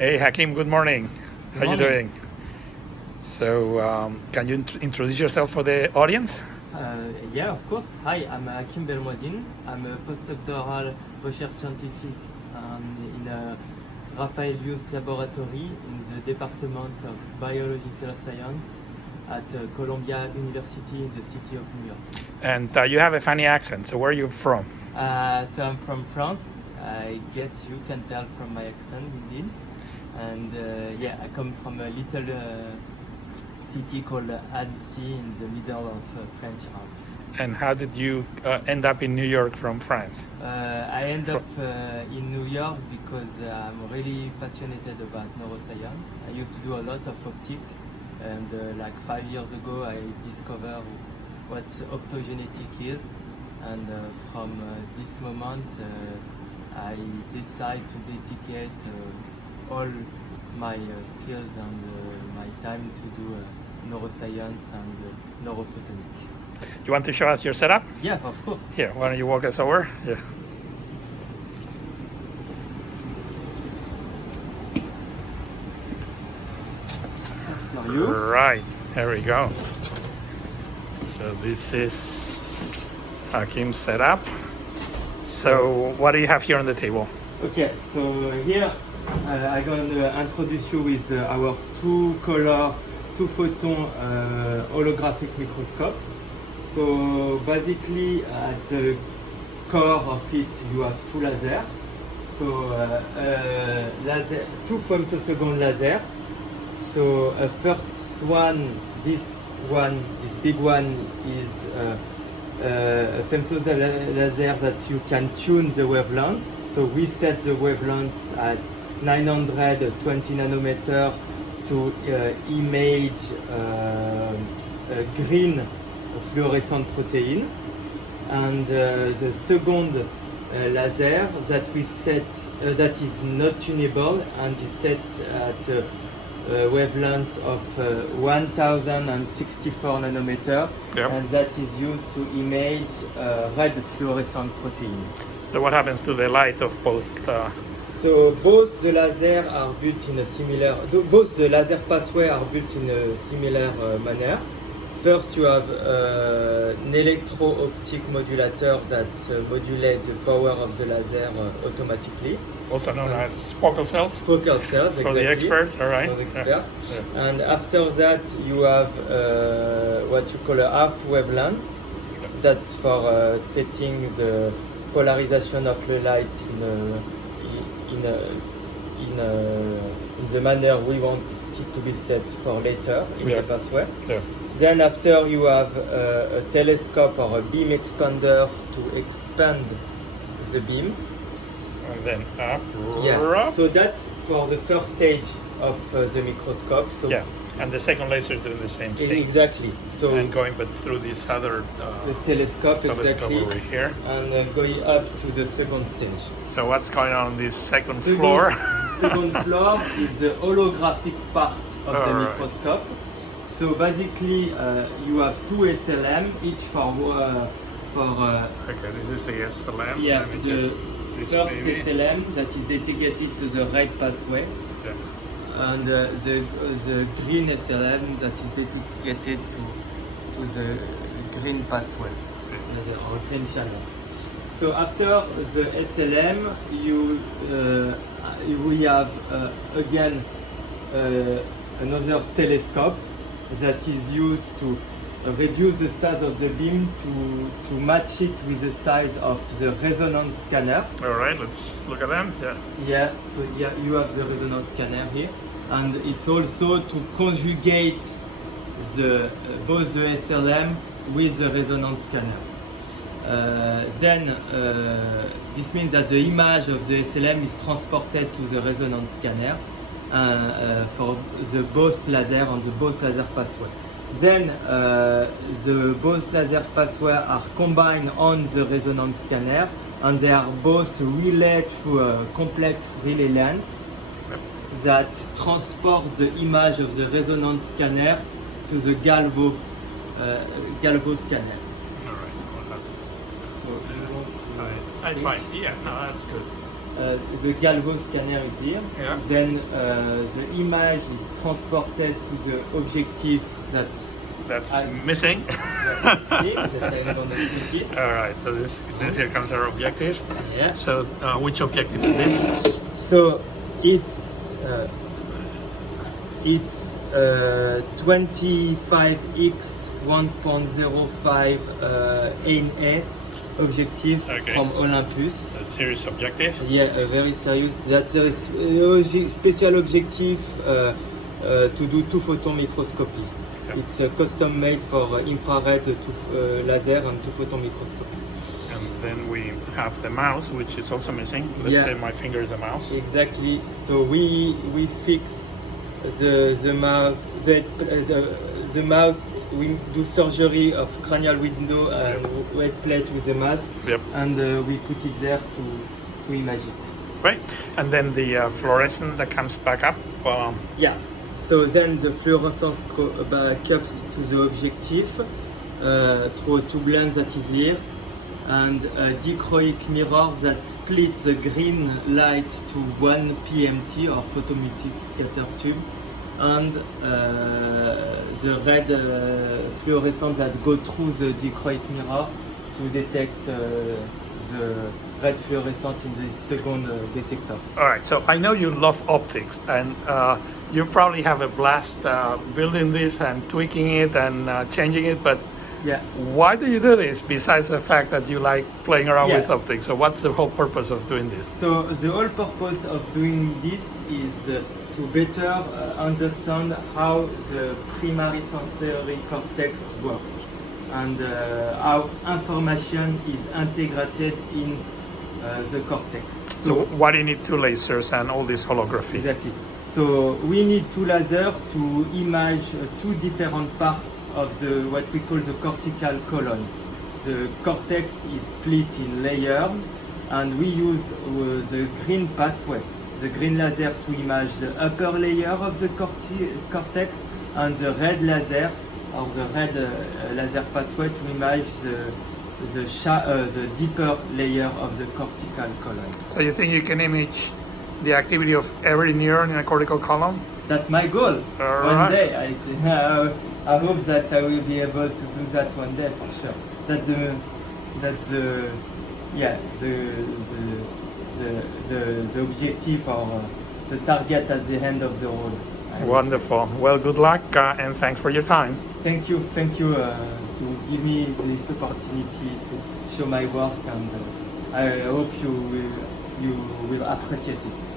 Hey Hakim, good morning. Good How you morning. doing? So, can you introduce yourself for the audience? Yeah, of course. Hi, I'm Hakim Belmodine. I'm a postdoctoral research scientific in a Raphael Youth Laboratory in the Department of Biological Science at Columbia University in the city of New York. And you have a funny accent. So, where are you from? So I'm from France. I guess you can tell from my accent, indeed. And yeah, I come from a little city called Annecy in the middle of French Alps. And how did you end up in New York from France? I end up in New York because I'm really passionate about neuroscience. I used to do a lot of optic, and like 5 years ago, I discovered what optogenetic is, and from this moment, I decide to dedicate all my skills and my time to do neuroscience and neurophotonics. You want to show us your setup? Yeah, of course. Here, why don't you walk us over? Yeah. After you. Right, there we go. So, this is Hakim's setup. So, what do you have here on the table? Okay, so here I'm going to introduce you with our two-color, two-photon holographic microscope. So basically, at the core of it, you have two lasers. So laser, two femtosecond laser. So first one, this big one is a femtosecond laser that you can tune the wavelength. So we set the wavelength at 920 nanometer to image a green fluorescent protein. And the second laser that we set, that is not tunable and is set at wavelength of 1064 nanometer, Yep. and that is used to image red fluorescent protein. So, what happens to the light of both? So both the laser are built in a similar, both the laser pathway are built in a similar manner. First, you have an electro-optic modulator that modulates the power of the laser automatically. Also known as focal cells? Focal cells, For the experts, all right. For the experts. Yeah. And after that, you have what you call a half wavelength. That's for setting the polarization of the light in the manner we want it to be set for later in Yeah. the pathway. Yeah. Then after you have a telescope or a beam expander to expand the beam. And then up. Yeah. So that's for the first stage of the microscope. So Yeah. And the second laser is doing the same thing. exactly. So And going but through this other the telescope telescope exactly, over here. and going up to the second stage. So what's going on this second floor? Second floor is the holographic part of the Alright. microscope. So basically, you have two SLM, each for Okay, this is the SLM. yeah, Let me the just first display it. SLM that is dedicated to the red pathway, Yeah. and the green SLM that is dedicated to the green pathway, or green channel. So after the SLM, we have again another telescope that is used to reduce the size of the beam to match it with the size of the resonance scanner. All right, let's look at them. Yeah. Yeah, so yeah, you have the resonance scanner here, and it's also to conjugate both the SLM with the resonance scanner. Then this means that the image of the SLM is transported to the resonance scanner for the both laser on the both laser pathway. Then the both laser pathway are combined on the resonance scanner, and they are both relayed through a complex relay lens that transport the image of the resonance scanner to the Galvo scanner. All right. Well, So you want to that's fine. Yeah, no, that's good. the Galvo scanner is here. Yeah. Then the image is transported to the objective that That's I- missing. that I'm gonna put it. All right, so this here comes our objective. Yeah. So which objective is this? So it's 25x 1.05 NA objective Okay. from Olympus. A serious objective. Yeah, very serious. That is special objective to do two photon microscopy. Okay. It's custom made for infrared laser and two photon microscopy. And then we have the mouse, which is also missing. Let's Yeah. say my finger is a mouse. Exactly. So we fix the mouse the mouse. We do surgery of cranial window and wet plate with the mouse, Yep. and we put it there to image it. Right. And then the fluorescent that comes back up. Yeah. So then the fluorescence back up to the objective through a tube lens that is here, and a dichroic mirror that splits the green light to one PMT or photomultiplicator tube, and the red fluorescence that go through the dichroic mirror to detect the red fluorescence in the second detector. All right. So I know you love optics, and you probably have a blast building this and tweaking it and changing it. But Yeah. why do you do this? Besides the fact that you like playing around Yeah. with optics, so what's the whole purpose of doing this? So the whole purpose of doing this is to better understand how the primary sensory cortex works and how information is integrated in the cortex. So why do you need two lasers and all this holography? Exactly. So we need two lasers to image two different parts of the what we call the cortical column. The cortex is split in layers, and we use the green pathway, the green laser to image the upper layer of the cortex, and the red laser or the red laser pathway to image the deeper layer of the cortical column. So you think you can image the activity of every neuron in a cortical column? That's my goal. All One right. day, I hope that I will be able to do that one day for sure. That's the objective or the target at the end of the road. I would Wonderful. Well, good luck and thanks for your time. say. Thank you to give me this opportunity to show my work, and I hope you will appreciate it.